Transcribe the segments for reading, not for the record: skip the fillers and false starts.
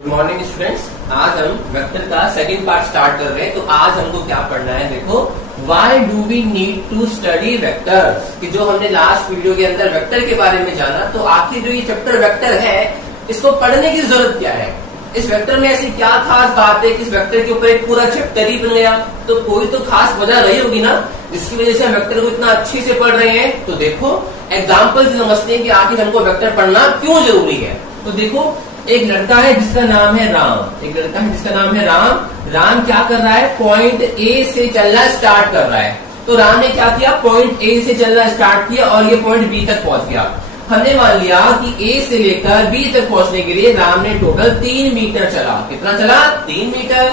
Good morning students. आज हम vector का सेकंड पार्ट स्टार्ट कर रहे हैं। तो आज हमको क्या पढ़ना है, देखो why do we need to study vectors. कि जो हमने लास्ट वीडियो के अंदर वेक्टर के बारे में जाना, तो आखिर जो ये चैप्टर वेक्टर है इसको पढ़ने की जरूरत क्या है, इस वेक्टर में ऐसी क्या खास बात है कि इस वेक्टर के ऊपर एक पूरा चैप्टर ही बन गया। तो कोई तो खास वजह रही होगी ना जिसकी वजह से हम वेक्टर को इतना अच्छे से पढ़ रहे हैं। तो देखो एग्जाम्पल से समझते हैं कि आखिर हमको वेक्टर पढ़ना क्यों जरूरी है। तो देखो एक लड़का है जिसका नाम है राम, एक लड़का है जिसका नाम है राम। राम क्या कर रहा है, पॉइंट ए से चलना स्टार्ट कर रहा है। तो राम ने क्या किया, पॉइंट ए से चलना स्टार्ट किया और ये पॉइंट बी तक पहुंच गया। हमने मान लिया कि ए से लेकर बी तक पहुंचने के लिए राम ने टोटल 3 मीटर चला। कितना चला, 3 मीटर।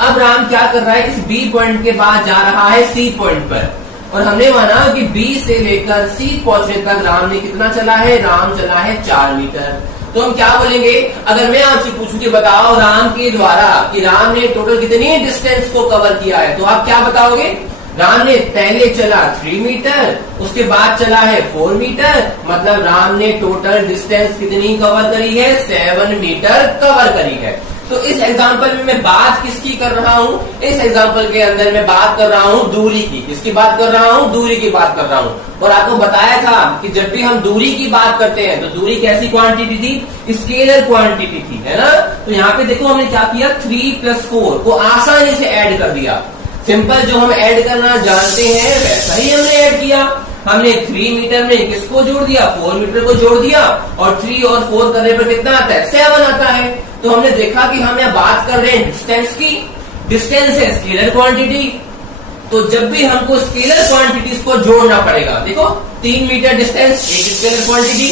अब राम क्या कर रहा है, इस बी पॉइंट के बाद जा रहा है सी पॉइंट पर, और हमने माना कि बी से लेकर सी पहुंचने तक राम ने कितना चला है, राम चला है 4 मीटर। तो हम क्या बोलेंगे, अगर मैं आपसे पूछूं कि बताओ राम के द्वारा कि राम ने टोटल कितनी डिस्टेंस को कवर किया है, तो आप क्या बताओगे। राम ने पहले चला 3 मीटर, उसके बाद चला है 4 मीटर, मतलब राम ने टोटल डिस्टेंस कितनी कवर करी है, 7 मीटर कवर करी है। तो इस एग्जाम्पल में मैं बात किसकी कर रहा हूँ, इस एग्जाम्पल के अंदर मैं बात कर रहा हूँ दूरी की। किसकी बात कर रहा हूँ, दूरी की बात कर रहा हूँ। और आपको बताया था कि जब भी हम दूरी की बात करते हैं तो दूरी कैसी क्वांटिटी थी, स्केलर क्वांटिटी थी, है ना। तो यहाँ पे देखो हमने क्या किया, 3 + 4 को आसानी से ऐड कर दिया। सिंपल जो हम ऐड करना जानते हैं वैसा ही हमने ऐड किया। हमने 3 मीटर में किसको जोड़ दिया, 4 मीटर को जोड़ दिया, और 3 और 4 करने पर कितना आता है, 7 आता है। तो हमने देखा कि हम यहाँ बात कर रहे हैं डिस्टेंस की, डिस्टेंस है स्केलर क्वांटिटी। तो जब भी हमको स्केलर क्वांटिटीज को जोड़ना पड़ेगा, देखो 3 मीटर डिस्टेंस एक स्केलर क्वांटिटी,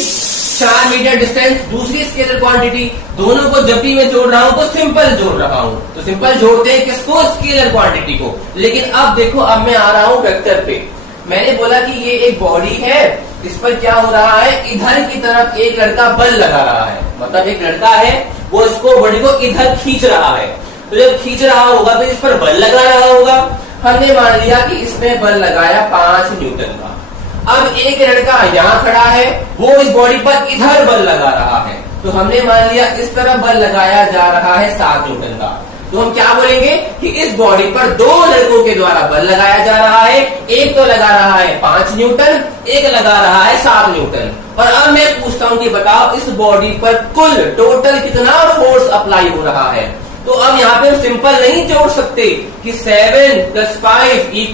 4 मीटर डिस्टेंस दूसरी स्केलर क्वांटिटी, दोनों को जब भी मैं जोड़ रहा हूं तो सिंपल जोड़ रहा हूं। तो सिंपल जोड़ते हैं किसको, स्केलर क्वांटिटी को। लेकिन अब देखो, अब मैं आ रहा हूं वेक्टर पे। मैंने बोला कि ये एक बॉडी है, इस पर क्या हो रहा है, इधर की तरफ एक लड़का बल लगा रहा है। मतलब एक लड़का है वो इसको बॉडी को इधर खींच रहा है। तो जब खींच रहा होगा तो इस पर बल लगा रहा होगा। हमने मान लिया कि इसमें बल लगाया 5 न्यूटन का। अब एक लड़का यहाँ खड़ा है, वो इस बॉडी पर इधर बल लगा रहा है। तो हमने मान लिया इस तरह बल लगाया जा रहा है 7 न्यूटन का। तो हम क्या बोलेंगे कि इस बॉडी पर 2 लड़कों के द्वारा बल लगाया जा रहा है। एक तो लगा रहा है 5 न्यूटन, एक लगा रहा है 7 न्यूटन। और अब मैं पूछता हूं कि बताओ इस बॉडी पर कुल टोटल कितना फोर्स अप्लाई हो रहा है। तो अब यहाँ पे हम सिंपल नहीं जोड़ सकते कि 7 + 5 =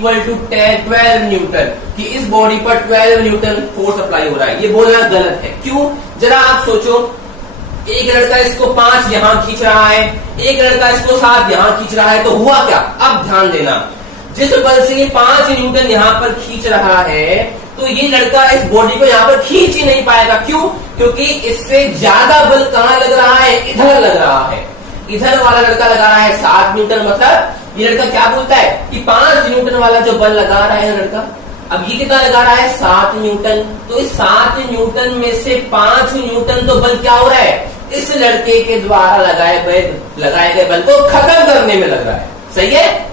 12 न्यूटन, कि इस बॉडी पर 12 न्यूटन फोर्स अप्लाई हो रहा है। ये बोलना गलत है। क्यों, जरा आप सोचो, एक लड़का इसको 5 यहाँ खींच रहा है, एक लड़का इसको 7 यहाँ खींच रहा है। तो हुआ क्या, अब ध्यान देना, जिस बल से 5 न्यूटन यहाँ पर खींच रहा है, तो ये लड़का इस बॉडी को यहाँ पर खींच ही नहीं पाएगा। क्यों, क्योंकि इससे ज्यादा बल कहाँ लग रहा है, इधर लग रहा है। इधर वाला लड़का लगा रहा है 7 न्यूटन, मतलब ये लड़का क्या बोलता है कि 5 न्यूटन वाला जो बल लगा रहा है लड़का, अब ये कितना लगा रहा है, 7 न्यूटन। तो इस 7 न्यूटन में से 5 न्यूटन तो बल क्या हो रहा है, इस लड़के के द्वारा लगाए गए बल को खत्म करने में लग रहा है। सही है।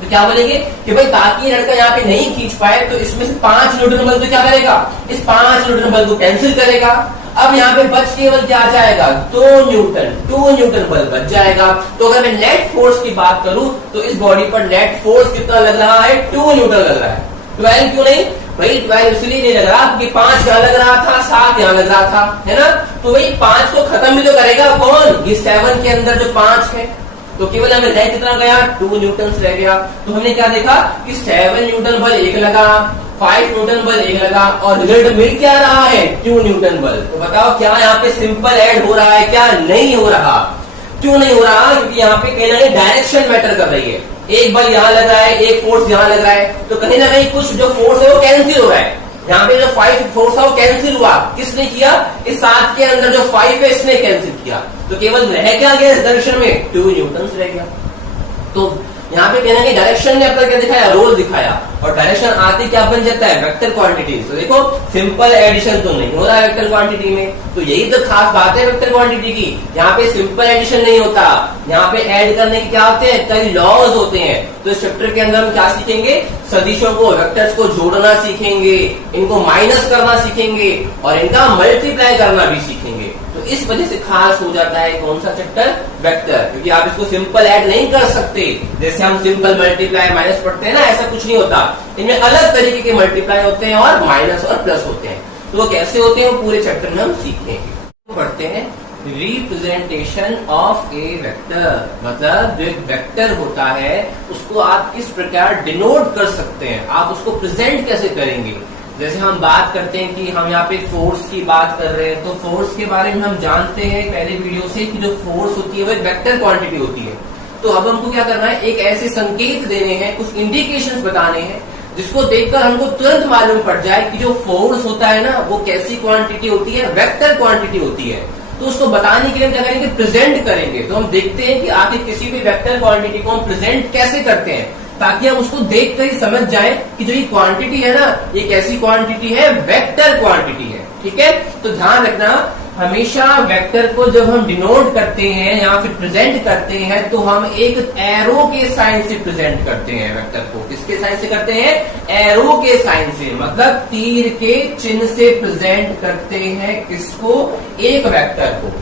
तो क्या बोलेंगे कि भाई ताकि ये लड़का यहाँ पे नहीं खींच पाए, तो इसमें से 5 न्यूटन बल तो क्या करेगा, इस 5 न्यूटन बल को कैंसिल करेगा। अब यहाँ पे बच केवल क्या आ जाएगा, 2 न्यूटन बल बच जाएगा। तो अगर मैं नेट फोर्स की बात करूं तो इस बॉडी पर नेट फोर्स कितना लग रहा है, 2 न्यूटन लग रहा है। 12 क्यों नहीं भाई, 12 इसलिए नहीं लग रहा क्योंकि 5 यहाँ लग रहा था, 7 यहाँ लग रहा था, है ना। तो वही 5 को खत्म भी तो करेगा कौन, ये 7 के अंदर जो 5 है। तो केवल हमें रह कितना गया, 2 न्यूटन रह गया। तो हमने क्या देखा कि 7 न्यूटन बल एक लगा, 5 न्यूटन बल एक लगा, और रिजल्ट मिल क्या रहा है, 2 न्यूटन बल। तो बताओ क्या यहाँ पे सिंपल ऐड हो रहा है, क्या नहीं हो रहा। क्यों नहीं हो रहा, क्योंकि यहाँ पे कहीं ना कहीं डायरेक्शन मैटर कर रही है। एक बल यहाँ लग रहा है, एक फोर्स यहाँ लग रहा है, तो कहीं ना कहीं कुछ जो फोर्स है वो कैंसिल हो रहा है। यहाँ पे जो 5 फोर्स है वो कैंसिल हुआ, किसने किया, इस 7 के अंदर जो 5 है इसने कैंसिल किया। तो केवल रह क्या गया इस डायरेक्शन में, 2 न्यूटन रह गया। तो यहाँ पे कहना कि डायरेक्शन ने अपना क्या दिखाया, रोल दिखाया। और डायरेक्शन आते क्या बन जाता है, वेक्टर क्वांटिटी। तो देखो सिंपल एडिशन तो नहीं हो रहा है वेक्टर क्वांटिटी में, तो यही तो खास बात है वेक्टर क्वांटिटी की। यहाँ पे सिंपल एडिशन नहीं होता, यहाँ पे ऐड करने के क्या होते हैं, कई लॉज होते हैं। तो इस चैप्टर के अंदर हम क्या सीखेंगे, सदिशों को, वेक्टर्स को जोड़ना सीखेंगे, इनको माइनस करना सीखेंगे और इनका मल्टीप्लाई करना भी सीखेंगे। तो इस वजह से खास हो जाता है कौन सा चैप्टर, वेक्टर, क्योंकि आप इसको सिंपल ऐड नहीं कर सकते। जैसे हम सिंपल मल्टीप्लाई माइनस पढ़ते हैं ना, ऐसा कुछ नहीं होता। इनमें अलग तरीके के मल्टीप्लाई होते हैं और माइनस और प्लस होते हैं। तो वो कैसे होते हैं वो पूरे चैप्टर में हम सीखेंगे। पढ़ते हैं रिप्रेजेंटेशन ऑफ ए वेक्टर, मतलब जो एक वेक्टर होता है उसको आप किस प्रकार डिनोट कर सकते हैं, आप उसको प्रेजेंट कैसे करेंगे। जैसे हम बात करते हैं कि हम यहाँ पे फोर्स की बात कर रहे हैं, तो फोर्स के बारे में हम जानते हैं पहले वीडियो से कि जो फोर्स होती है वो एक वेक्टर क्वांटिटी होती है। तो अब हमको क्या करना है, एक ऐसे संकेत देने हैं, कुछ इंडिकेशंस बताने हैं जिसको देखकर हमको तुरंत मालूम पड़ जाए कि जो फोर्स होता है ना वो कैसी क्वांटिटी होती है, वेक्टर क्वांटिटी होती है। तो उसको बताने के लिए हम क्या करेंगे, प्रेजेंट करेंगे। तो हम देखते हैं कि आखिर किसी भी वेक्टर क्वांटिटी को हम प्रेजेंट कैसे करते हैं, ताकि हम उसको देख कर ही समझ जाएं कि जो ये क्वांटिटी है ना ये कैसी क्वांटिटी है, वेक्टर क्वांटिटी है। ठीक है, तो ध्यान रखना हमेशा वेक्टर को जब हम डिनोट करते हैं या फिर प्रेजेंट करते हैं तो हम एक एरो के साइन से प्रेजेंट करते हैं वेक्टर को। किसके साइन से करते हैं, एरो के साइन से, मतलब तीर के चिन्ह से प्रेजेंट करते हैं किसको, एक वेक्टर को।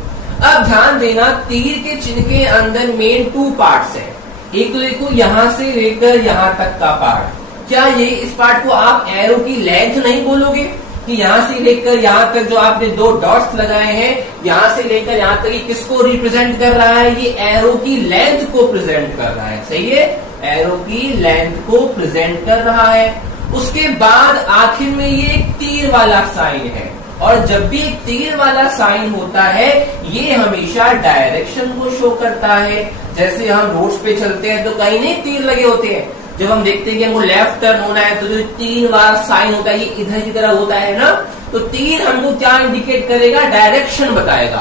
अब ध्यान देना तीर के चिन्ह के अंदर मेन 2 पार्ट्स है। एक तो देखो यहां से लेकर यहां तक का पार्ट, क्या ये इस पार्ट को आप एरो की लेंथ नहीं बोलोगे कि यहां से लेकर यहां तक जो आपने 2 डॉट्स लगाए हैं, यहां से लेकर यहां तक ये किसको रिप्रेजेंट कर रहा है, ये एरो की लेंथ को प्रेजेंट कर रहा है। सही है, एरो की लेंथ को प्रेजेंट कर रहा है। उसके बाद आखिर में ये एक तीर वाला साइन है, और जब भी एक तीर वाला साइन होता है ये हमेशा डायरेक्शन को शो करता है। जैसे हम रोड्स पे चलते हैं तो कहीं नहीं तीर लगे होते हैं, जब हम देखते हैं कि हमको लेफ्ट टर्न होना है तो जो 3 बार साइन होता है ये इधर की तरह होता है ना, तो तीर हमको क्या इंडिकेट करेगा, डायरेक्शन बताएगा।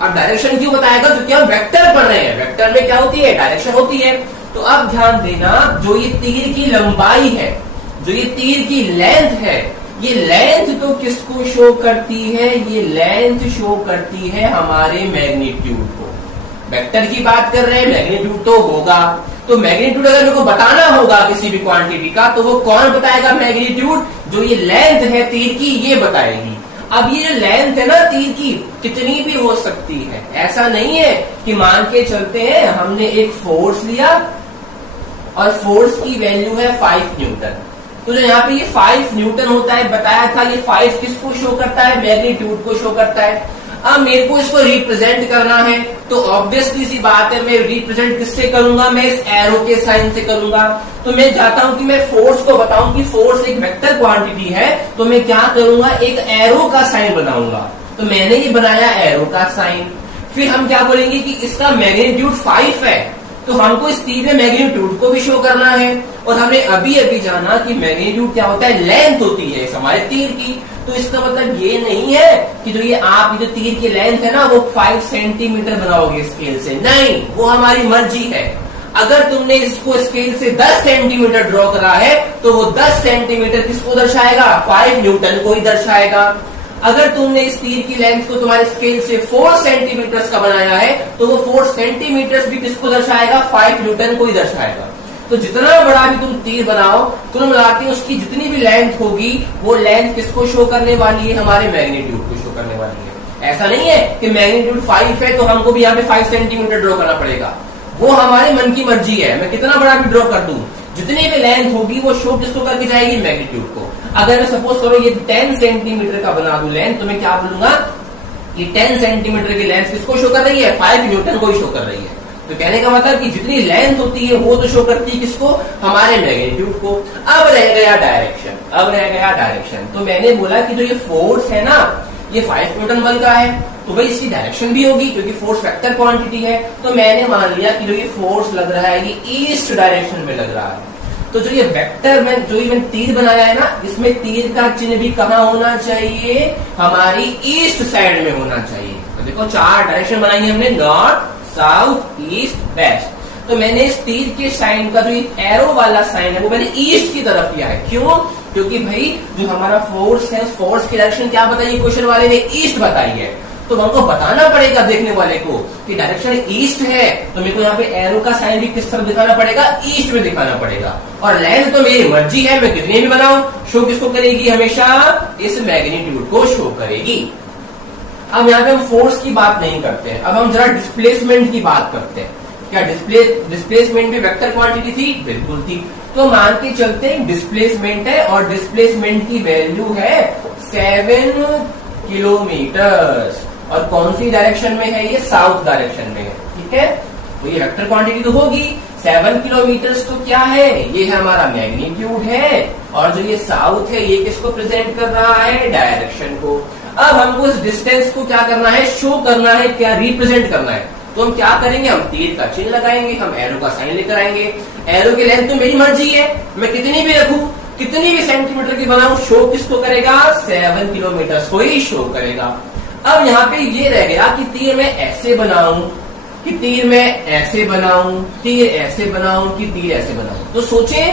अब डायरेक्शन क्यों बताएगा, क्योंकि हम वेक्टर पढ़ रहे हैं, वेक्टर में क्या होती है, डायरेक्शन होती है। तो अब ध्यान देना जो ये तीर की लंबाई है, जो ये तीर की लेंथ है, ये लेंथ तो किसको शो करती है, ये लेंथ शो करती है हमारे मैग्नीट्यूड को। वेक्टर की बात कर रहे हैं, मैग्नीट्यूड तो होगा, तो मैग्नीट्यूड अगर मेरे को बताना होगा किसी भी क्वांटिटी का तो वो कौन बताएगा, मैग्नीट्यूड, जो ये लेंथ है तीर की ये बताएगी। अब ये जो लेंथ है ना तीर की कितनी भी हो सकती है, ऐसा नहीं है कि मान के चलते हैं हमने एक फोर्स लिया और फोर्स की वैल्यू है 5 न्यूटन, तो जो यहाँ पे ये 5 न्यूटन होता है बताया था, ये 5 किसको शो करता है, मैग्नीट्यूड को शो करता है। अब मेरे को इसको रिप्रेजेंट करना है तो ऑब्वियसली सी बात है मैं रिप्रेजेंट किससे करूंगा, मैं इस एरो के साइन से करूंगा। तो मैं चाहता हूं कि मैं फोर्स को बताऊं कि फोर्स एक वेक्टर क्वांटिटी है, तो मैं क्या करूंगा, एक एरो का साइन बनाऊंगा। तो मैंने ये बनाया एरो का साइन। फिर हम क्या बोलेंगे कि इसका मैग्नीट्यूड 5 है, तो हमको इस तीर में मैग्नीट्यूड को भी शो करना है। और हमने अभी अभी जाना कि मैग्नीट्यूड क्या होता है, लेंथ होती है इस हमारे तीर की। तो इसका मतलब ये नहीं है कि जो ये आप जो तीर की लेंथ है ना वो 5 सेंटीमीटर बनाओगे स्केल से, नहीं, वो हमारी मर्जी है। अगर तुमने इसको स्केल से 10 सेंटीमीटर ड्रॉ करा है तो वो 10 सेंटीमीटर किसको दर्शाएगा, 5 न्यूटन को ही दर्शाएगा। अगर तुमने इस तीर की लेंथ को तुम्हारे स्केल से 4 सेंटीमीटर का बनाया है तो वो 4 सेंटीमीटर भी किसको दर्शाएगा, 5 न्यूटन को ही दर्शाएगा। तो जितना बड़ा भी तुम तीर बनाओ कुल मिला के उसकी जितनी भी लेंथ होगी वो लेंथ किसको शो करने वाली है, हमारे मैग्नीट्यूड को शो करने वाली है। ऐसा नहीं है कि मैग्नीट्यूड 5 है तो हमको भी यहाँ पे 5 सेंटीमीटर ड्रॉ करना पड़ेगा, वो हमारे मन की मर्जी है। मैं कितना बड़ा भी ड्रॉ कर दूं, जितनी भी लेंथ होगी वो शो किसको करके जाएगी, मैग्नीट्यूड को। अगर मैं सपोज करो ये 10 सेंटीमीटर का बना दूं लेंथ, तो मैं क्या बोलूंगा, ये 10 सेंटीमीटर की लेंथ किसको शो कर रही है, 5 न्यूटन को ही शो कर रही है। तो कहने का मतलब कि जितनी लेंथ होती है वो तो शो करती है किसको, हमारे मैग्नीट्यूड को। अब रह गया डायरेक्शन, अब रह गया डायरेक्शन। तो मैंने बोला कि जो ये फोर्स है ना ये 5 न्यूटन बल का है, तो भाई इसकी डायरेक्शन भी होगी क्योंकि फोर्स वेक्टर क्वांटिटी है। तो मैंने मान लिया कि जो ये फोर्स लग रहा है ये ईस्ट डायरेक्शन में लग रहा है। तो जो ये वेक्टर में जो मैंने तीर बनाया है ना, इसमें तीर का चिन्ह भी कहाँ होना चाहिए, हमारी ईस्ट साइड में होना चाहिए। तो देखो 4 डायरेक्शन बनाई हमने, नॉर्थ, साउथ, ईस्ट, वेस्ट। तो मैंने इस तीर के साइन का जो एरो वाला साइन है वो मैंने ईस्ट की तरफ लिया है। क्यों? क्योंकि भाई जो हमारा फोर्स है, फोर्स की डायरेक्शन क्या बताइए क्वेश्चन वाले ने? ईस्ट बताई है। तो हमको बताना पड़ेगा देखने वाले को कि डायरेक्शन ईस्ट है, तो मेरे को यहाँ पे एरो का साइन भी किस तरफ दिखाना पड़ेगा? ईस्ट में दिखाना पड़ेगा। और लेंथ तो मेरी मर्जी है, मैं कितनी भी बनाऊं, शो किसको करेगी? हमेशा इस मैग्नीट्यूड को शो करेगी। अब यहाँ पे हम फोर्स की बात नहीं करते हैं, अब हम जरा डिस्प्लेसमेंट की बात करते हैं। क्या डिस्प्लेसमेंट भी वेक्टर क्वांटिटी थी? बिल्कुल थी। तो मान के चलते हैं डिस्प्लेसमेंट है और डिस्प्लेसमेंट की वैल्यू है 7 किलोमीटर और कौन सी डायरेक्शन में है? ये साउथ डायरेक्शन में है। ठीक है, तो ये वेक्टर क्वांटिटी तो होगी। 7 किलोमीटर तो क्या है? ये है हमारा मैग्नीट्यूड है, और जो ये साउथ है ये किसको प्रेजेंट कर रहा है? डायरेक्शन को। अब हमको इस डिस्टेंस को क्या करना है? शो करना है, क्या रिप्रेजेंट करना है। तो हम क्या करेंगे? हम तीर का चिन्ह लगाएंगे, हम एरो का साइन लेकर आएंगे। एरो की लेंथ तो मेरी मर्जी है, मैं कितनी भी रखूं, कितनी भी सेंटीमीटर की बनाऊं, शो किसको करेगा? 7 किलोमीटर को ही शो करेगा। अब यहाँ पे ये रह गया कि तीर मैं ऐसे बनाऊं, कि तीर मैं ऐसे बनाऊं, तीर ऐसे बनाऊं, कि तीर ऐसे बनाऊं। तो सोचे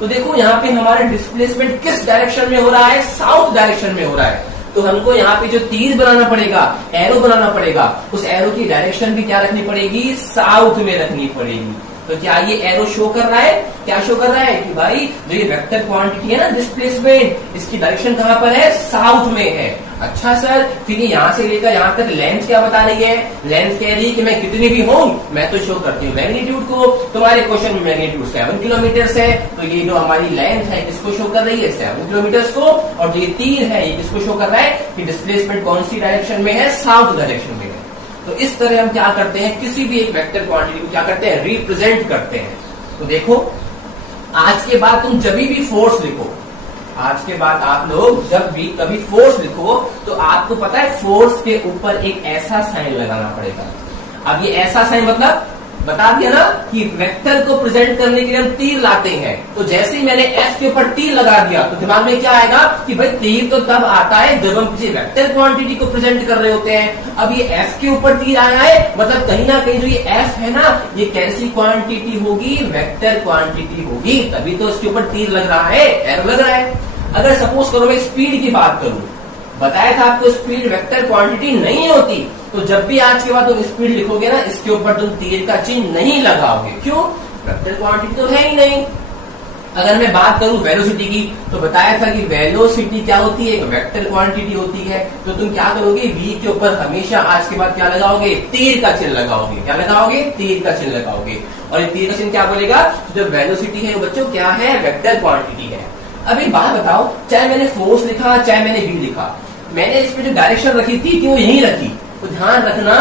तो देखो यहाँ पे हमारा डिस्प्लेसमेंट किस डायरेक्शन में हो रहा है? साउथ डायरेक्शन में हो रहा है। तो हमको यहाँ पे जो तीर बनाना पड़ेगा, एरो बनाना पड़ेगा, उस एरो की डायरेक्शन भी क्या रखनी पड़ेगी? साउथ में रखनी पड़ेगी। तो क्या ये एरो शो कर रहा है? क्या शो कर रहा है कि भाई जो ये वेक्टर क्वांटिटी है ना डिस्प्लेसमेंट, इसकी डायरेक्शन कहाँ पर है? साउथ में है। अच्छा सर, फिर यहाँ से लेकर यहाँ तक लेंथ क्या बता रही है? लेंथ कह रही है कि मैं कितनी भी हूं, मैं तो शो करती हूँ मैग्नीट्यूड को। तुम्हारे क्वेश्चन में मैग्नीट्यूड 7 किलोमीटर है, तो ये जो हमारी लेंथ है किसको शो कर रही है? 7 किलोमीटर को। और जो ये तीर है ये किसको शो कर रहा है कि डिस्प्लेसमेंट कौन सी डायरेक्शन में है? साउथ डायरेक्शन में है। तो इस तरह हम क्या करते हैं? किसी भी एक वेक्टर क्वांटिटी को क्या करते हैं? रिप्रेजेंट करते हैं। तो देखो, आज के बाद तुम जब भी फोर्स लिखो, आज के बाद आप लोग जब भी कभी फोर्स लिखो तो आपको पता है फोर्स के ऊपर एक ऐसा साइन लगाना पड़ेगा। अब ये ऐसा साइन मतलब बता दिया ना कि वेक्टर को प्रेजेंट करने के लिए हम तीर लाते हैं। तो जैसे ही मैंने एफ के ऊपर तीर लगा दिया तो दिमाग में क्या आएगा कि भाई तीर तो तब आता है जब हम किसी वेक्टर क्वांटिटी को प्रेजेंट कर रहे होते हैं। अब ये एफ के ऊपर तीर आया है, मतलब कहीं ना कहीं जो ये एफ है ना, ये कैसी क्वांटिटी होगी? वेक्टर क्वांटिटी होगी, तभी तो इसके ऊपर तीर लग रहा है, एरो लग रहा है। अगर सपोज करो मैं स्पीड की बात करूं, बताया था आपको स्पीड वेक्टर क्वांटिटी नहीं होती, तो जब भी आज के बाद तुम स्पीड लिखोगे ना, इसके ऊपर तुम तीर का चिन्ह नहीं लगाओगे। क्यों? वेक्टर क्वांटिटी तो है ही नहीं। अगर मैं बात करूं वेलोसिटी की, तो बताया था कि वेलोसिटी क्या होती है? एक वेक्टर क्वांटिटी होती है। तो तुम क्या करोगे? v के ऊपर हमेशा आज के बाद क्या लगाओगे? तीर का चिन्ह लगाओगे। क्या लगाओगे? तीर का चिन्ह लगाओगे। और ये तीर का चिन्ह क्या बोलेगा? जो वेलोसिटी है वो बच्चों क्या है? वेक्टर क्वांटिटी है। अब एक बात बताओ, चाहे मैंने फोर्स लिखा चाहे मैंने v लिखा, मैंने इसमें जो डायरेक्शन रखी थी वो यही रखी। तो ध्यान रखना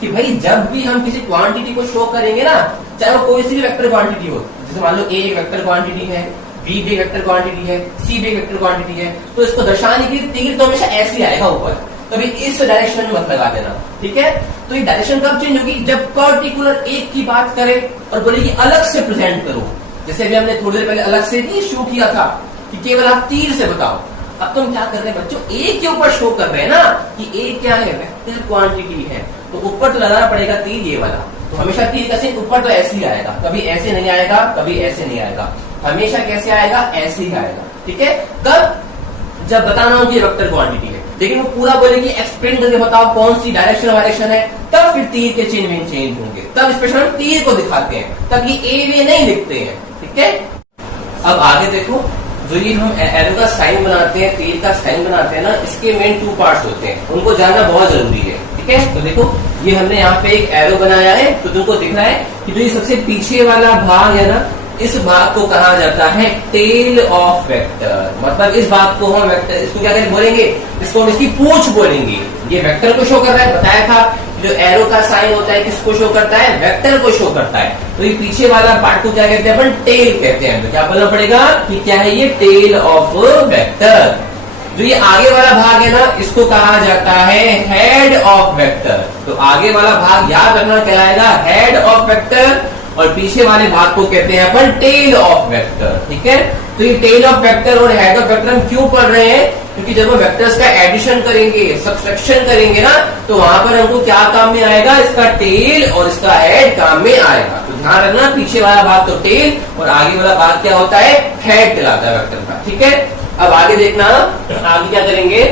कि भाई जब भी हम किसी क्वांटिटी को शो करेंगे ना, चाहे वो कोई सी भी वेक्टर क्वांटिटी हो, जैसे मान लो a एक वेक्टर क्वांटिटी है, b भी वेक्टर क्वांटिटी है, c भी वेक्टर क्वांटिटी है, तो इसको दर्शाने के लिए तीर तो हमेशा ऐसे आएगा ऊपर, कभी इस डायरेक्शन में मत लगा देना। ठीक है? तो ये डायरेक्शन कब चेंज होगी? जब पर्टिकुलर एक की बात करें और बोले कि अलग से प्रेजेंट करो। जैसे भी हमने थोड़ी देर पहले अलग से नहीं शो किया था कि केवल आप तीर से बताओ। अब तुम क्या कर रहे हैं बच्चों? ए के ऊपर शो कर रहे हैं ना कि ए क्या है? वेक्टर क्वांटिटी है, तो ऊपर तो लगाना पड़ेगा तीर ये वाला। तो हमेशा तीर का चिन्ह ऊपर तो ऐसे ही आएगा, कभी ऐसे नहीं आएगा, कभी ऐसे नहीं आएगा, हमेशा कैसे आएगा? ऐसे ही आएगा। ठीक है? तब जब बताना हो कि वेक्टर क्वांटिटी है, लेकिन वो पूरा बोले कि एक्सप्लेन करके बताओ कौन सी डायरेक्शन है, तब फिर तीर के चिन्ह में चेंज होंगे, तब स्पेशल हम तीर को दिखाते हैं, तब ये ए वे नहीं लिखते हैं। ठीक है? अब आगे देखो, जो ये हम एरो का साइन बनाते हैं, तीर का साइन बनाते हैं ना, इसके मेन 2 पार्ट्स होते हैं, उनको जानना बहुत जरूरी है। ठीक है? तो देखो, ये हमने यहाँ पे एक एरो बनाया है, तो तुमको दिख रहा है कि जो ये सबसे पीछे वाला भाग है ना, इस भाग को कहा जाता है टेल ऑफ वेक्टर। मतलब इस भाग को हम वेक्टर, इसको क्या बोलेंगे? इसको हम इसकी पूंछ बोलेंगे। ये वेक्टर को शो कर रहा है, बताया था जो एरो का साइन होता है किसको शो करता है? वेक्टर को शो करता है। तो ये पीछे वाला पार्ट को क्या कहते हैं? अपन टेल कहते हैं। तो क्या बोलना पड़ेगा कि क्या है? ये टेल ऑफ वेक्टर। जो ये आगे वाला भाग है ना, इसको कहा जाता है हेड ऑफ वेक्टर। तो आगे वाला भाग याद रखना कहलाएगा हेड ऑफ वेक्टर, और पीछे वाले भाग को कहते हैं अपन टेल ऑफ वेक्टर। ठीक है? तो ये टेल ऑफ वेक्टर और हेड ऑफ वेक्टर हम क्यों पढ़ रहे हैं? क्योंकि जब हम वेक्टर्स का एडिशन करेंगे, सब्सट्रैक्शन करेंगे ना, तो वहां पर हमको क्या काम में आएगा, इसका टेल और इसका हेड काम में आएगा। तो ध्यान रखना, पीछे वाला भाग तो टेल और आगे वाला भाग क्या होता है, हेड कहलाता है वेक्टर का। ठीक है, अब आगे देखना, आगे क्या करेंगे,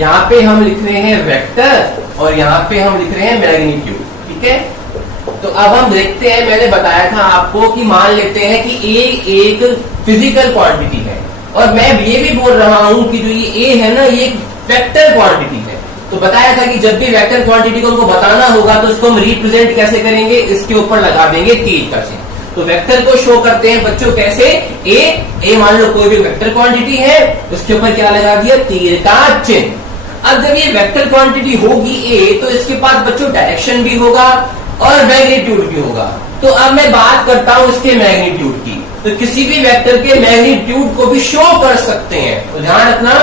यहाँ पे हम लिख रहे हैं वेक्टर और यहाँ पे हम लिख रहे हैं मैग्नीट्यूड। ठीक है, तो अब हम देखते हैं, मैंने बताया था आपको कि मान लेते हैं कि ए एक फिजिकल क्वांटिटी है और मैं ये भी बोल रहा हूं कि जो ये ए है ना, ये एक वेक्टर क्वांटिटी है। तो बताया था कि जब भी वेक्टर क्वांटिटी को हमको बताना होगा तो उसको हम रिप्रेजेंट कैसे करेंगे, इसके ऊपर लगा देंगे तीर का चिन्ह। तो वेक्टर को शो करते हैं बच्चों कैसे, ए मान लो कोई भी वेक्टर क्वांटिटी है, उसके ऊपर क्या लगा दिया, तीर का चिन्ह। अब जब ये वेक्टर क्वांटिटी होगी ए, तो इसके पास बच्चों डायरेक्शन भी होगा और मैग्नीट्यूड भी होगा। तो अब मैं बात करता हूं इसके मैग्नीट्यूड की। तो किसी भी वेक्टर के मैग्नीट्यूड को भी शो कर सकते हैं। तो ध्यान रखना,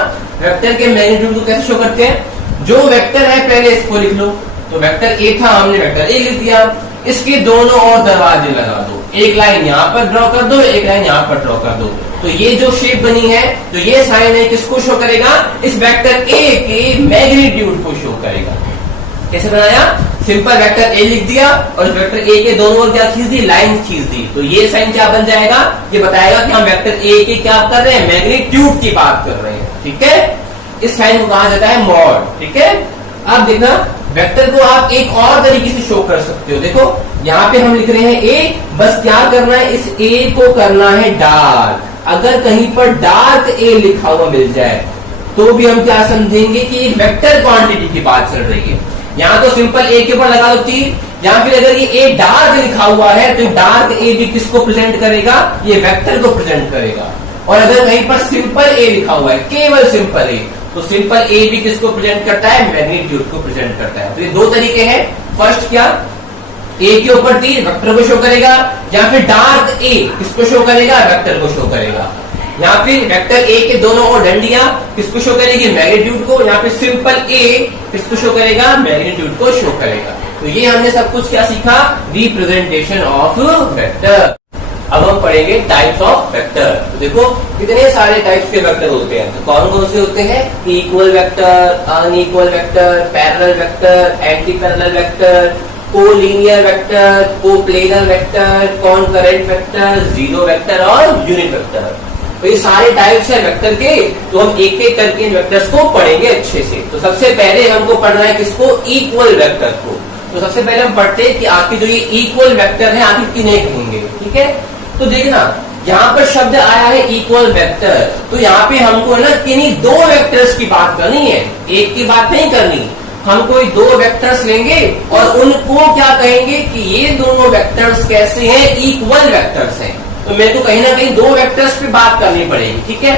वेक्टर के मैग्नीट्यूड को कैसे शो करते हैं, जो वेक्टर है पहले इसको लिख लो। तो वेक्टर ए था, हमने वेक्टर ए लिख दिया, इसके दोनों ओर दरवाजे लगा दो, एक लाइन यहाँ पर ड्रॉ कर दो, एक लाइन यहाँ पर ड्रॉ कर दो। तो ये जो शेप बनी है, तो ये साइन है, किसको शो करेगा, इस वेक्टर ए के मैग्नीट्यूड को शो करेगा। कैसे बनाया, सिंपल वेक्टर ए लिख दिया और वेक्टर ए के दोनों ओर क्या खींच दी, लाइन खींच दी। तो ये साइन क्या बन जाएगा, ये बताएगा कि हम वेक्टर ए के क्या कर रहे हैं, मैग्नीट्यूड की बात कर रहे हैं। ठीक है, इस साइन को कहा जाता है मॉड। ठीक है, अब देखना, वेक्टर को आप एक और तरीके से शो कर सकते हो। देखो यहाँ पे हम लिख रहे हैं ए, बस क्या करना है, इस ए को करना है डार्क। अगर कहीं पर डार्क ए लिखा हुआ मिल जाए तो भी हम क्या समझेंगे कि एक वेक्टर क्वांटिटी की बात चल रही है। यहाँ तो सिंपल ए के ऊपर लगा दो तीर, या फिर अगर ये ए डार्क लिखा हुआ है तो डार्क ए भी किसको प्रेजेंट करेगा, ये वेक्टर को प्रेजेंट करेगा। और अगर कहीं पर सिंपल ए लिखा हुआ है, केवल सिंपल ए, तो सिंपल ए भी किसको प्रेजेंट करता है, मैग्नीट्यूड को प्रेजेंट करता है। तो ये दो तरीके हैं, फर्स्ट क्या, ए के ऊपर तीर वेक्टर को शो करेगा, या फिर डार्क ए किसको शो करेगा, वेक्टर को शो करेगा। या फिर वेक्टर ए के दोनों ओर डंडियां किसको शो करेगी, मैग्नीट्यूड को, या फिर सिंपल ए किसको शो करेगा, मैग्नीट्यूड को शो करेगा। तो ये हमने सब कुछ क्या सीखा, रिप्रेजेंटेशन ऑफ वेक्टर। अब हम पढ़ेंगे टाइप्स ऑफ वेक्टर। तो देखो कितने सारे टाइप्स के वेक्टर होते हैं। तो कौन कौन से होते हैं, equal vector, unequal vector, parallel vector, anti parallel vector, collinear vector, coplanar vector, कॉनकरेंट vector, zero vector और यूनिट वेक्टर। तो ये सारे टाइप्स है वेक्टर के। तो हम एक एक करके इन वेक्टर्स को पढ़ेंगे अच्छे से। तो सबसे पहले हमको पढ़ना है किसको, इक्वल वेक्टर को। तो सबसे पहले हम पढ़ते हैं कि आपके जो ये इक्वल वेक्टर है आखिर किन्हें कहेंगे। ठीक है, तो देखना यहाँ पर शब्द आया है इक्वल वेक्टर, तो यहाँ पे हमको है ना किन्हीं दो वेक्टर्स की बात करनी है, एक की बात नहीं करनी। हम कोई दो वेक्टर्स लेंगे और उनको क्या कहेंगे कि ये दोनों वेक्टर्स कैसे हैं, इक्वल वेक्टर्स हैं। तो मेरे को कहीं ना कहीं दो वेक्टर्स पे बात करनी पड़ेगी। ठीक है,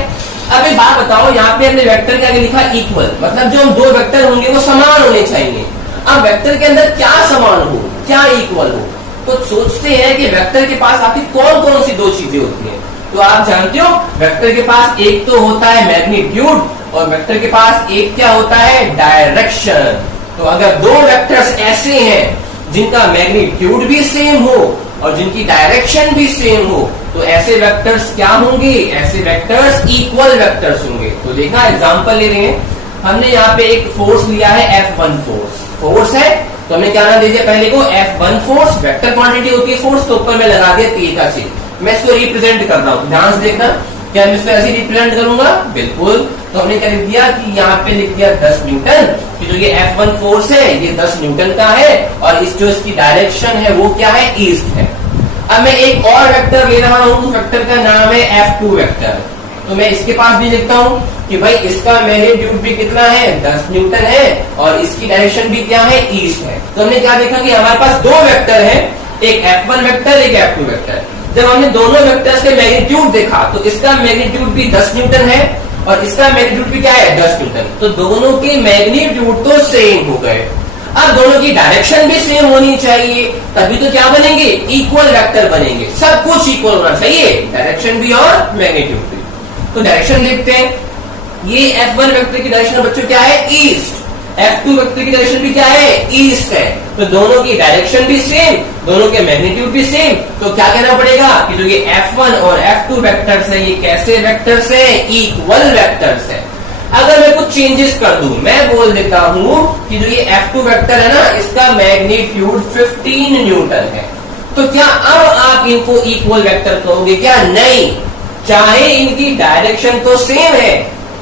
अब एक बात बताओ, यहाँ पे हमने वेक्टर के आगे लिखा इक्वल, मतलब जो हम दो वेक्टर होंगे वो समान होने चाहिए। अब वेक्टर के अंदर क्या समान हो, क्या इक्वल हो, तो सोचते हैं कि वेक्टर के पास आखिर कौन कौन सी दो चीजें होती हैं। तो आप जानते हो वेक्टर के पास एक तो होता है मैग्नीट्यूड और वेक्टर के पास एक क्या होता है, डायरेक्शन। तो अगर दो वेक्टर्स ऐसे हैं जिनका मैग्नीट्यूड भी सेम हो और जिनकी डायरेक्शन भी सेम हो, तो ऐसे वेक्टर्स क्या होंगे, ऐसे वेक्टर्स इक्वल वेक्टर्स होंगे। तो देखा, एग्जांपल ले रहे हैं, हमने यहाँ पे एक फोर्स लिया है F1 फोर्स है, तो हमने क्या नाम दे दिया पहले को, F1 फोर्स। वेक्टर क्वांटिटी होती है फोर्स, तो ऊपर में लगा दिया तीर का चिन्ह। मैं इसको रिप्रेजेंट कर रहा हूँ, ध्यान से देखना, क्या मैं इसको ऐसे रिप्रेजेंट करूंगा, बिल्कुल। तो हमने क्या लिख दिया कि यहाँ पे लिख दिया 10 न्यूटन, कि जो ये F1 फोर्स है ये 10 न्यूटन का है और इस जो इसकी डायरेक्शन है वो क्या है, ईस्ट है। अब मैं एक और वेक्टर ले रहा हूँ, तो वेक्टर का नाम है F2 वेक्टर। तो मैं इसके पास भी लिखता हूँ कि भाई इसका मैग्नीट्यूड भी कितना है, 10 न्यूटन है और इसकी डायरेक्शन भी क्या है, ईस्ट है। तो हमने क्या देखा कि हमारे पास दो वेक्टर है, एक F1 वेक्टर, एक F2 वेक्टर। जब हमने दोनों वेक्टर्स के मैग्नीट्यूड देखा तो इसका मैग्नीट्यूड भी 10 न्यूटन है और इसका मैग्नीट्यूड भी क्या है, 10 न्यूटन। तो दोनों के मैग्नीट्यूड तो सेम हो गए। अब दोनों की डायरेक्शन भी सेम होनी चाहिए, तभी तो क्या बनेंगे, इक्वल वेक्टर बनेंगे। सब कुछ इक्वल होना चाहिए, डायरेक्शन भी और मैग्नीट्यूड भी। तो डायरेक्शन देखते हैं, ये F1 वेक्टर की डायरेक्शन बच्चों क्या है, ईस्ट। F2 वेक्टर की डायरेक्शन भी क्या है, ईस्ट है, तो दोनों की डायरेक्शन भी सेम, दोनों के मैग्नीट्यूड भी सेम, तो क्या कहना पड़ेगा कि जो ये F1 और F2 वेक्टर्स है ये कैसे वेक्टर्स है, इक्वल वेक्टर्स है। अगर मैं कुछ चेंजेस कर दूं, मैं बोल देता हूं कि जो ये F2 वेक्टर है ना इसका मैग्नीट्यूड 15 न्यूटन है, तो क्या अब आप इनको इक्वल वेक्टर कहोगे क्या, नहीं, चाहे इनकी डायरेक्शन तो सेम है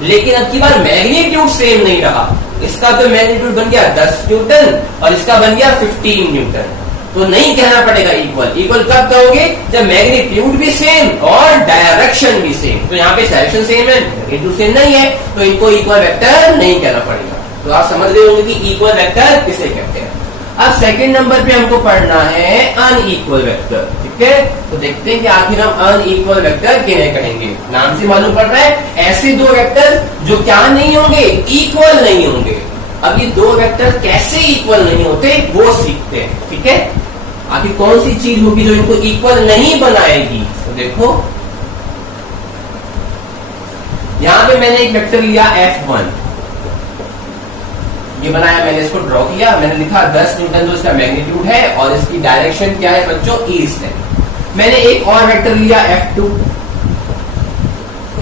लेकिन अब की बार मैग्नीट्यूड सेम नहीं रहा, इसका तो मैग्नीट्यूड बन गया 10 न्यूटन और इसका बन गया 15 न्यूटन, तो नहीं कहना पड़ेगा इक्वल। इक्वल कब कहोगे, जब मैग्नीट्यूड भी सेम और डायरेक्शन भी सेम, तो यहाँ पे डायरेक्शन सेम है मैग्नीट्यूड सेम नहीं है, तो इनको इक्वल वेक्टर नहीं कहना पड़ेगा। तो आप समझ गए होंगे कि इक्वल वेक्टर किसे कहते हैं। अब सेकंड नंबर पे हमको पढ़ना है अनइक्वल वेक्टर, ठीक है। तो देखते हैं कि आखिर हम अनइक्वल वेक्टर किन्हें कहेंगे। नाम से मालूम पड़ रहा है ऐसे दो वेक्टर जो क्या नहीं होंगे, इक्वल नहीं होंगे। अब ये दो वेक्टर कैसे इक्वल नहीं होते वो सीखते हैं, ठीक है। आखिर कौन सी चीज होगी जो इनको इक्वल नहीं बनाएगी, तो देखो यहां पे मैंने एक वेक्टर लिया F1, ये बनाया मैंने, इसको ड्रॉ किया, मैंने लिखा 10 न्यूटन जो इसका मैग्नीट्यूड है और इसकी डायरेक्शन क्या है बच्चों, ईस्ट है। मैंने एक और वेक्टर लिया F2,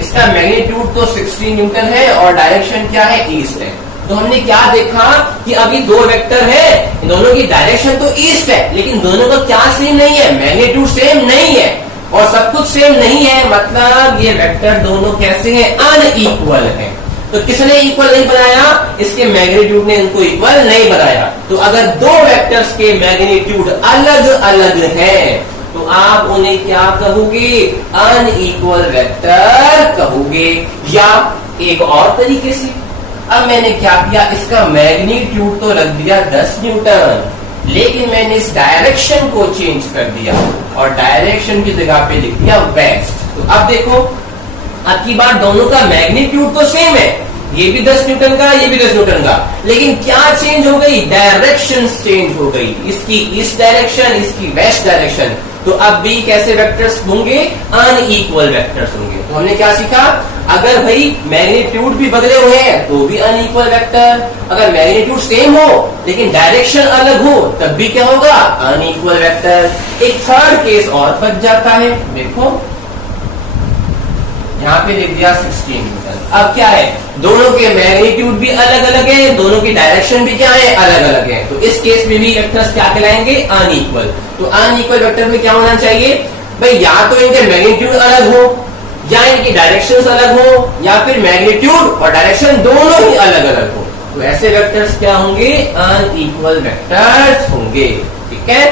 इसका मैग्नीट्यूड तो 16 न्यूटन है और डायरेक्शन क्या है, ईस्ट है। तो हमने क्या देखा कि अभी दो वेक्टर है, दोनों की डायरेक्शन तो ईस्ट है लेकिन दोनों का क्या सेम नहीं है, मैग्नीट्यूड सेम नहीं है और सब कुछ सेम नहीं है, मतलब ये वेक्टर दोनों कैसे हैं, अनइक्वल है। तो किसने इक्वल नहीं बनाया, इसके मैग्नीट्यूड ने इनको इक्वल नहीं बनाया। तो अगर दो वेक्टर्स के मैग्नीट्यूड अलग अलग हैं तो आप उन्हें क्या कहोगे, अनइक्वल वेक्टर कहोगे। या एक और तरीके से, अब मैंने क्या किया, इसका मैग्नीट्यूड तो रख दिया 10 न्यूटन लेकिन मैंने इस डायरेक्शन को चेंज कर दिया और डायरेक्शन की जगह पे लिख दिया वेस्ट। तो अब देखो अब की बार दोनों का मैग्नीट्यूड तो सेम है, ये भी 10 न्यूटन का ये भी 10 न्यूटन का, लेकिन क्या चेंज हो गई, डायरेक्शन चेंज हो गई, इसकी ईस्ट डायरेक्शन इसकी वेस्ट डायरेक्शन। तो अब भी कैसे वेक्टर्स होंगे, अनइक्वल वेक्टर्स होंगे। तो हमने क्या सीखा, अगर भाई मैग्नीट्यूड भी बदले हुए हैं तो भी अनइक्वल वेक्टर, अगर मैग्नीट्यूड सेम हो लेकिन डायरेक्शन अलग हो तब भी क्या होगा, अनइक्वल वेक्टर। एक थर्ड केस और बच जाता है, देखो यहाँ पे लिख दिया 16 न्यूटन। अब क्या है, दोनों के मैग्नीट्यूड भी अलग अलग है, दोनों की डायरेक्शन भी क्या है, अलग अलग है। तो इस केस में भी वेक्टर्स क्या कहलाएंगे, अनइक्वल। तो अनइक्वल वेक्टर में क्या होना चाहिए भाई, या तो इनके मैग्नीट्यूड अलग हो या इनकी डायरेक्शन अलग हो या फिर मैग्नीट्यूड और डायरेक्शन दोनों ही अलग अलग हो। तो ऐसे वेक्टर्स क्या होंगे, अनइक्वल वेक्टर्स होंगे, ठीक है।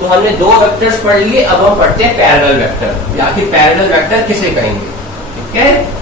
तो हमने दो वेक्टर्स पढ़ लिए, अब हम पढ़ते हैं पैरेलल वेक्टर, या फिर पैरेलल वेक्टर किसे कहेंगे, ठीक है।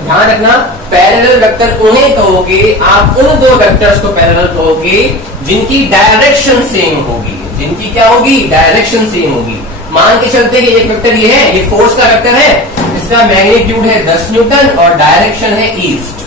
ध्यान रखना, पैरेलल वेक्टर उन्हें कहोगे, आप उन दो वेक्टर्स को पैरेलल कहोगे जिनकी डायरेक्शन सेम होगी, जिनकी क्या होगी, डायरेक्शन सेम होगी। मान के चलते कि एक वेक्टर ये है, ये फोर्स का वेक्टर है, इसका मैग्नीट्यूड है 10 न्यूटन और डायरेक्शन है ईस्ट।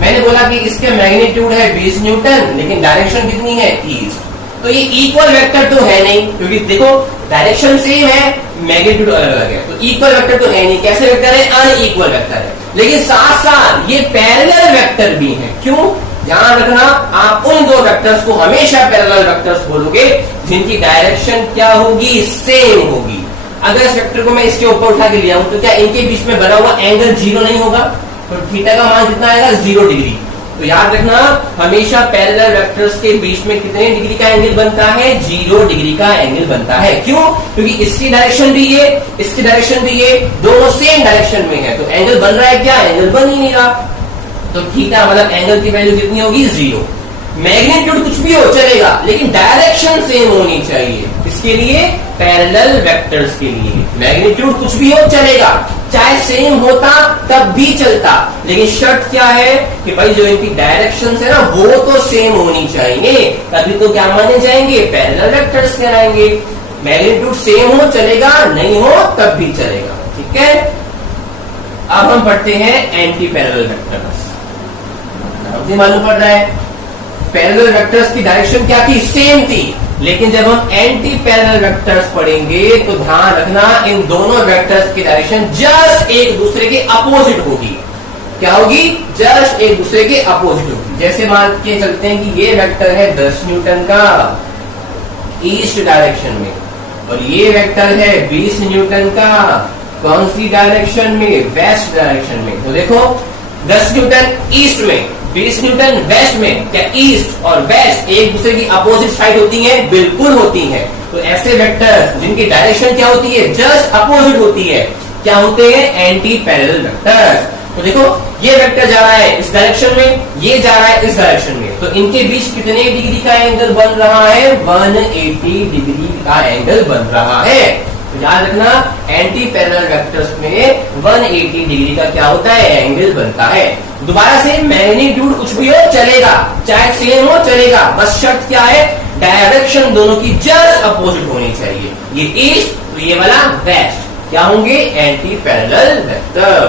मैंने बोला कि इसके मैग्नीट्यूड है 20 न्यूटन लेकिन डायरेक्शन कितनी है, ईस्ट। तो ये इक्वल वेक्टर तो है नहीं, क्योंकि देखो डायरेक्शन सेम है मैग्नीट्यूड अलग अलग है, तो इक्वल वेक्टर तो है नहीं। कैसे वेक्टर है, अनइक्वल वेक्टर है। लेकिन साथ साथ ये पैरेलल वेक्टर भी है। क्यों, ध्यान रखना, आप उन दो वेक्टर्स को हमेशा पैरेलल वेक्टर्स बोलोगे जिनकी डायरेक्शन क्या होगी, सेम होगी। अगर इस वेक्टर को मैं इसके ऊपर उठा के लिया हूं तो क्या इनके बीच में बना हुआ एंगल जीरो नहीं होगा, तो थीटा का मान कितना आएगा, 0 डिग्री। तो याद रखना, हमेशा पैरेलल वेक्टर्स के बीच में कितने डिग्री का एंगल बनता है, 0 डिग्री का एंगल बनता है। क्यों, क्योंकि इसकी डायरेक्शन भी ये, इसकी डायरेक्शन भी ये, दोनों सेम डायरेक्शन में है, तो एंगल बन रहा है क्या, एंगल बन ही नहीं रहा। तो थीटा मतलब एंगल की वैल्यू कितनी होगी, 0। मैग्नीट्यूड कुछ भी हो चलेगा लेकिन डायरेक्शन सेम होनी चाहिए। इसके लिए पैरेलल वेक्टर्स के लिए मैग्नीट्यूड कुछ भी हो चलेगा, चाहे सेम होता तब भी चलता, लेकिन शर्त क्या है कि भाई जो इनकी डायरेक्शन है ना वो तो सेम होनी चाहिए, तभी तो क्या माने जाएंगे, पैरेलल वेक्टर्स कहलाएंगे। मैग्नीट्यूड सेम हो चलेगा, नहीं हो तब भी चलेगा, ठीक है। अब हम पढ़ते हैं एंटी पैरेलल वेक्टर्स। मालूम पड़ रहा है पैरेलल वेक्टर्स की डायरेक्शन क्या थी, सेम थी, लेकिन जब हम एंटी पैरेलल वेक्टर्स पढ़ेंगे तो ध्यान रखना इन दोनों वेक्टर्स की डायरेक्शन जस्ट एक दूसरे के अपोजिट होगी। क्या होगी? जस्ट एक दूसरे के अपोजिट होगी। जैसे मान के चलते हैं कि ये वेक्टर है 10 न्यूटन का ईस्ट डायरेक्शन में और ये वेक्टर है 20 न्यूटन का कौन सी डायरेक्शन में? वेस्ट डायरेक्शन में। तो देखो 10 न्यूटन ईस्ट में, 20 न्यूटन वेस्ट में। क्या ईस्ट और वेस्ट एक दूसरे की अपोजिट साइड होती हैं? बिल्कुल होती हैं। तो ऐसे वेक्टर्स जिनकी डायरेक्शन क्या होती है? जस्ट अपोजिट होती है, क्या होते हैं? Anti parallel vectors. तो देखो ये वेक्टर जा रहा है इस डायरेक्शन में, ये जा रहा है इस डायरेक्शन में, तो इनके बीच कितने डिग्री का एंगल बन रहा है? 180 डिग्री का एंगल बन रहा है। तो याद रखना एंटी पैरेलल वेक्टर्स में 180 डिग्री का क्या होता है? एंगल बनता है। दोबारा से मैग्नीट्यूड कुछ भी हो चलेगा, चाहे सेम हो चलेगा, बस शर्त क्या है? डायरेक्शन दोनों की जस्ट अपोजिट होनी चाहिए। ये ईस्ट तो ये वाला वेस्ट, क्या होंगे? Anti parallel vector.